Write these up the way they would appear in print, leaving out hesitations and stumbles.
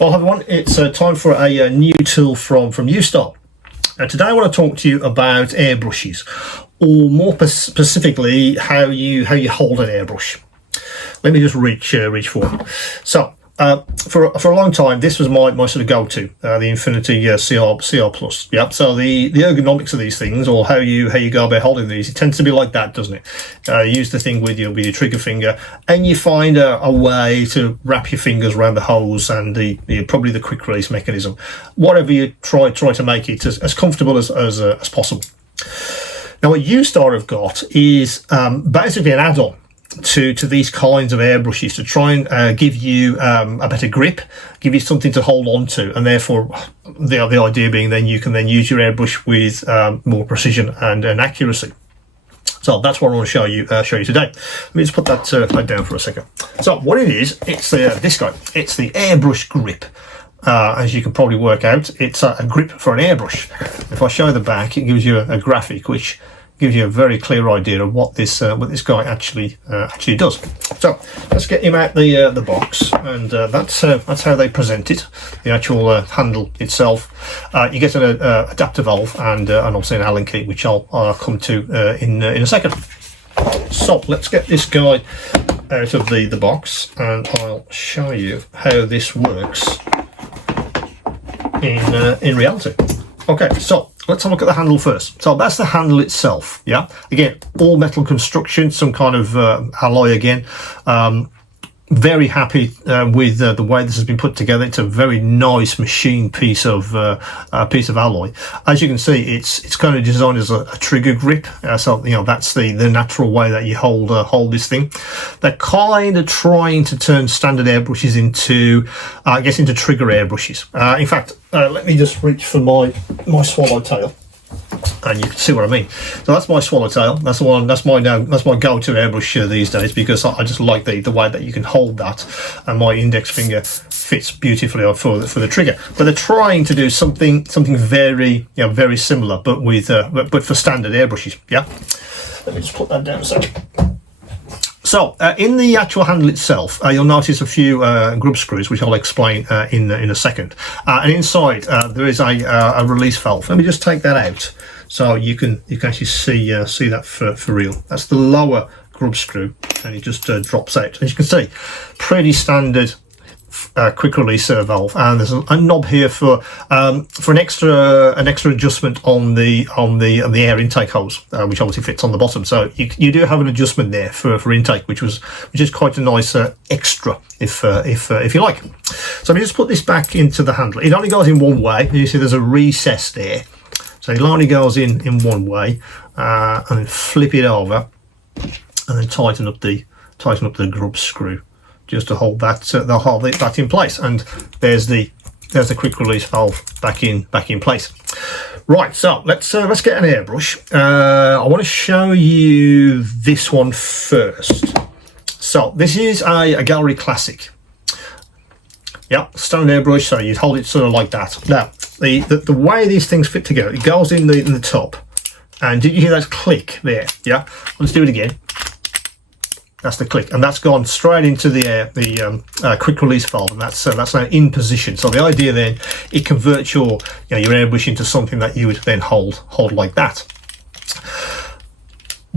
Well, hi everyone, it's time for a new tool from Ustar. Today I want to talk to you about airbrushes, or more specifically how you hold an airbrush. Let me just reach forward. So for a long time, this was my sort of go-to, the Infinity CR Plus. Yeah. So the ergonomics of these things, or how you go about holding these, it tends to be like that, doesn't it? You use the thing with your trigger finger, and you find a way to wrap your fingers around the hose and probably the quick release mechanism. Whatever you try to make it as comfortable as possible. Now, what Ustar have got is basically an add-on to these kinds of airbrushes to try and give you a better grip, give you something to hold on to, and therefore the idea being then you can then use your airbrush with more precision and accuracy. So that's what I want to show you today. Let me just put that down for a second. So what it is, it's this guy. It's the airbrush grip. As you can probably work out, it's a grip for an airbrush. If I show the back, it gives you a graphic which gives you a very clear idea of what this guy actually does. So let's get him out the box, and that's how they present it. The actual handle itself. You get an adapter valve and obviously an Allen key, which I'll come to in a second. So let's get this guy out of the box, and I'll show you how this works in reality. Okay, so let's have a look at the handle first. So that's the handle itself. Yeah, again, all metal construction, some kind of alloy again. Very happy with the way this has been put together. It's a very nice machine piece of alloy. As you can see, it's kind of designed as a trigger grip. So you know that's the natural way that you hold this thing. They're kind of trying to turn standard airbrushes into, I guess, into trigger airbrushes. In fact, let me just reach for my swallowtail, and you can see what I mean. So that's my swallowtail. That's the one. That's my go-to airbrush these days, because I just like the way that you can hold that, and my index finger fits beautifully for the trigger. But they're trying to do something very very similar, but with but for standard airbrushes. Yeah. Let me just put that down a second. So in the actual handle itself, you'll notice a few grub screws, which I'll explain in a second. And inside there is a release valve. Let me just take that out so you can actually see that for real. That's the lower grub screw, and it just drops out. As you can see, pretty standard quick release valve, and there's a knob here for an extra adjustment on the air intake hose, which obviously fits on the bottom. So you do have an adjustment there for intake, which is quite a nice extra if you like. So let me just put this back into the handle. It only goes in one way. You see there's a recess there, so it only goes in one way, and then flip it over, and then tighten up the grub screw, just to hold that in place. And there's the quick release valve back in place. Right, so let's get an airbrush. I want to show you this one first. So this is a Gallery Classic. Yeah, stone airbrush. So you'd hold it sort of like that. Now the way these things fit together, it goes in the top, and did you hear that click there? Yeah, let's do it again. That's the click, and that's gone straight into the quick release valve, and that's now in position. So the idea then, it converts your airbrush into something that you would then hold like that.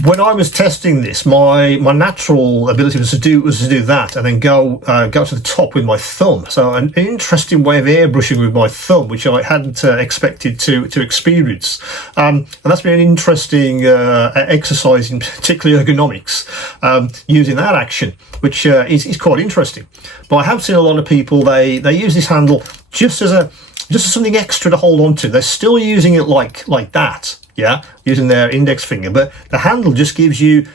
When I was testing this, my natural ability was to do that, and then go to the top with my thumb. So an interesting way of airbrushing with my thumb, which I hadn't expected to experience. And that's been an interesting exercise in particularly ergonomics, using that action, which is quite interesting. But I have seen a lot of people, they use this handle just as something extra to hold on to. They're still using it like that. Yeah, using their index finger, but the handle just gives you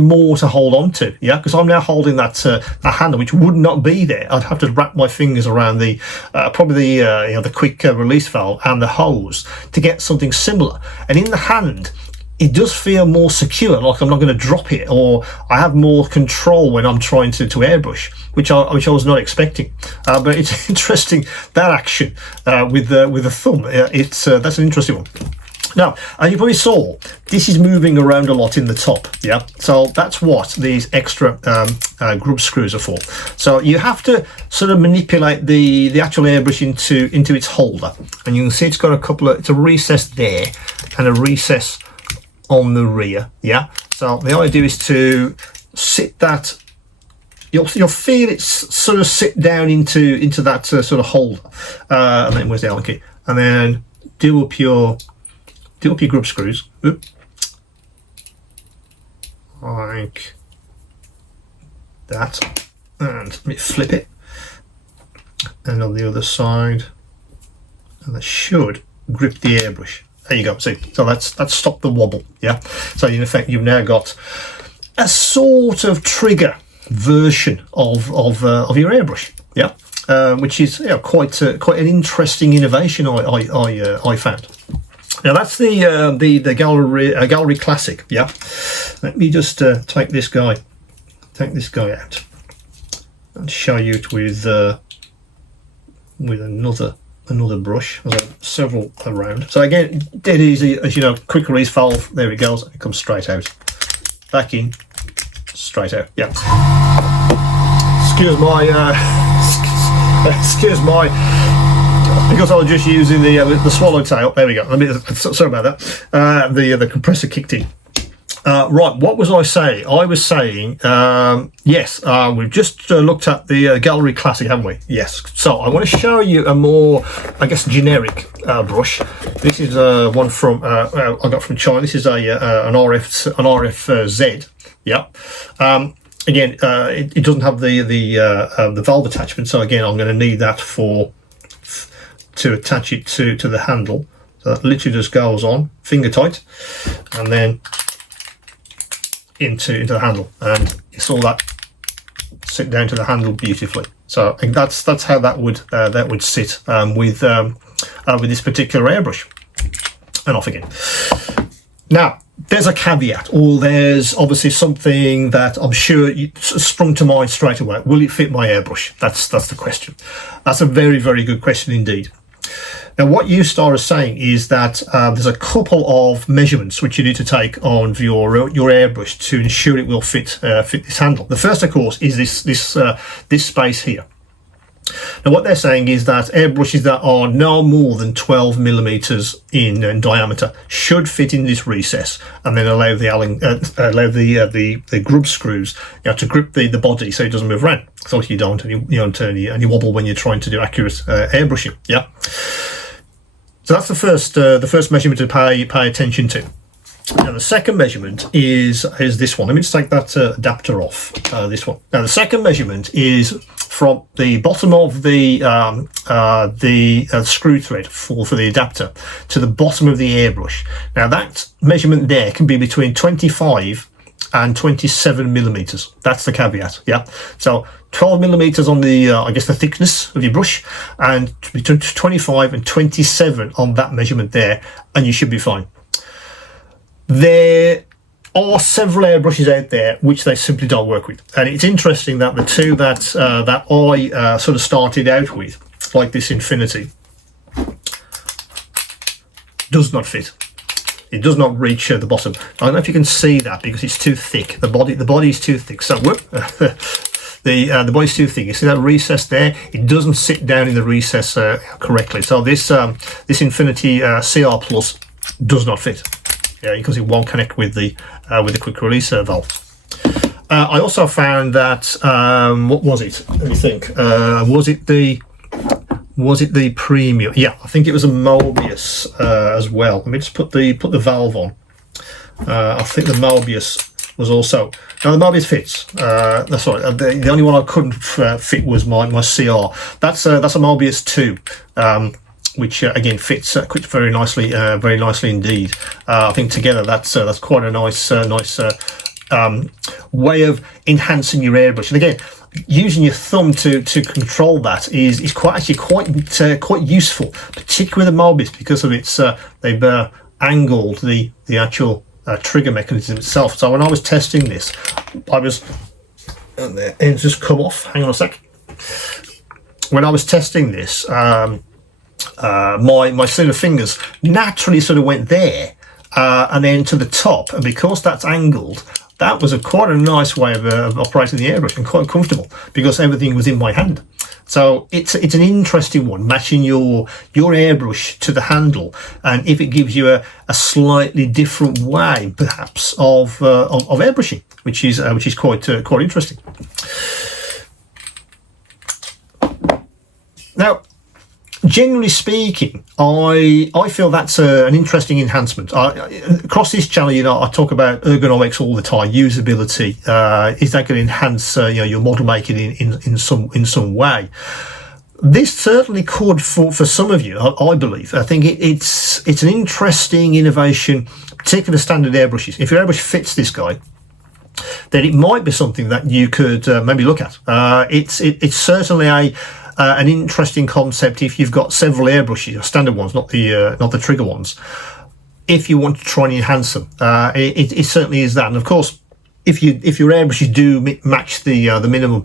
more to hold on to. Yeah, because I'm now holding that handle, which would not be there. I'd have to wrap my fingers around the probably the quick release valve and the hose to get something similar. And in the hand, it does feel more secure, like I'm not going to drop it, or I have more control when I'm trying to airbrush, which I was not expecting. But it's interesting, that action with the thumb. That's an interesting one. Now, as you probably saw, this is moving around a lot in the top, yeah? So that's what these extra grub screws are for. So you have to sort of manipulate the actual airbrush into its holder. And you can see it's got a couple of, it's a recess there and a recess on the rear, yeah? So the idea is to sit that, you'll feel it sort of sit down into that sort of holder. And then where's the Allen key? And then do up your grub screws. Oop. Like that, and let me flip it, and on the other side, and that should grip the airbrush. There you go. See, so that's stopped the wobble. Yeah. So in effect, you've now got a sort of trigger version of your airbrush. Yeah. Which is quite an interesting innovation I found. Now that's the gallery classic. Yeah. Let me just take this guy out and show you it with another brush. There's several around. So again, dead easy, as you know. Quick release valve. There it goes. It comes straight out. Back in. Straight out. Yeah. Excuse my. Because I was just using the swallowtail. There we go. Sorry about that. The compressor kicked in. Right, what was I saying? I was saying, yes, we've just looked at the Gallery Classic, haven't we? Yes. So I want to show you a more, I guess, generic brush. This is one from I got from China. This is an RFZ. Yeah. Again, it doesn't have the valve attachment, so again, I'm going to need that to attach it to the handle. So that literally just goes on finger tight, and then into the handle, and it's all that sit down to the handle beautifully. So I think that's how that would sit with this particular airbrush. And off again. Now there's a caveat, or there's obviously something that I'm sure sprung to mind straight away. Will it fit my airbrush? That's the question. That's a very, very good question indeed. Now, what Ustar is saying is that there's a couple of measurements which you need to take on your airbrush to ensure it will fit this handle. The first, of course, is this space here. Now, what they're saying is that airbrushes that are no more than 12 millimeters in diameter should fit in this recess, and then allow the grub screws to grip the body so it doesn't move around. So you don't and you wobble when you're trying to do accurate airbrushing. Yeah. So that's the first measurement to pay attention to. Now the second measurement is this one. Let me just take that adapter off. This one. Now the second measurement is from the bottom of the screw thread for the adapter to the bottom of the airbrush. Now that measurement there can be between 25 and 27 millimeters. That's the caveat. Yeah. So 12 millimeters on the I guess the thickness of your brush, and between 25 and 27 on that measurement there, and you should be fine. There are several airbrushes out there which they simply don't work with, and it's interesting that the two that I sort of started out with, like this Infinity, does not fit. It does not reach the bottom. I don't know if you can see that because it's too thick. The body is too thick. So whoop, the body's too thick. You see that recess there? It doesn't sit down in the recess correctly. So this Infinity CR Plus does not fit. Yeah, because it won't connect with the quick release valve. I also found that what was it? Let me think. Was it the premium? Yeah, I think it was a Mobius as well. Let me just put the valve on. I think the Mobius was also. Now the Mobius fits. That's right. The only one I couldn't fit was my CR. That's a Mobius 2. Which again fits very nicely indeed. I think together that's quite a nice way of enhancing your airbrush. And again, using your thumb to control that is quite useful, particularly with the Mobius, because of its they've angled the actual trigger mechanism itself. So when I was testing this, and the ends just come off. Hang on a sec. When I was testing this. my sort of fingers naturally sort of went there, and then to the top, and because that's angled, that was quite a nice way of operating the airbrush, and quite comfortable because everything was in my hand. So it's an interesting one, matching your airbrush to the handle, and if it gives you a slightly different way, perhaps, of airbrushing, which is quite interesting. Now, generally speaking, I feel that's an interesting enhancement. Across this channel, I talk about ergonomics all the time, usability. Is that going to enhance your model making in some way? This certainly could for some of you, I believe. I think it's an interesting innovation, particularly standard airbrushes. If your airbrush fits this guy, then it might be something that you could maybe look at. It's certainly an interesting concept if you've got several airbrushes, standard ones, not the trigger ones. If you want to try and enhance them, it certainly is that. And of course, if your airbrushes do match the minimum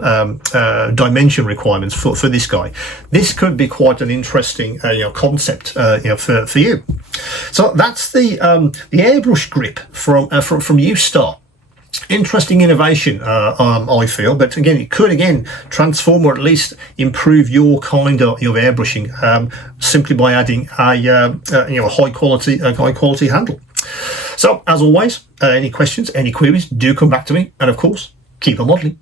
dimension requirements for this guy, this could be quite an interesting concept for you. So that's the airbrush grip from Ustar. Interesting innovation, I feel, but again, it could transform or at least improve your kind of airbrushing simply by adding a high quality handle. So as always, any questions, any queries, do come back to me, and of course, keep on modeling.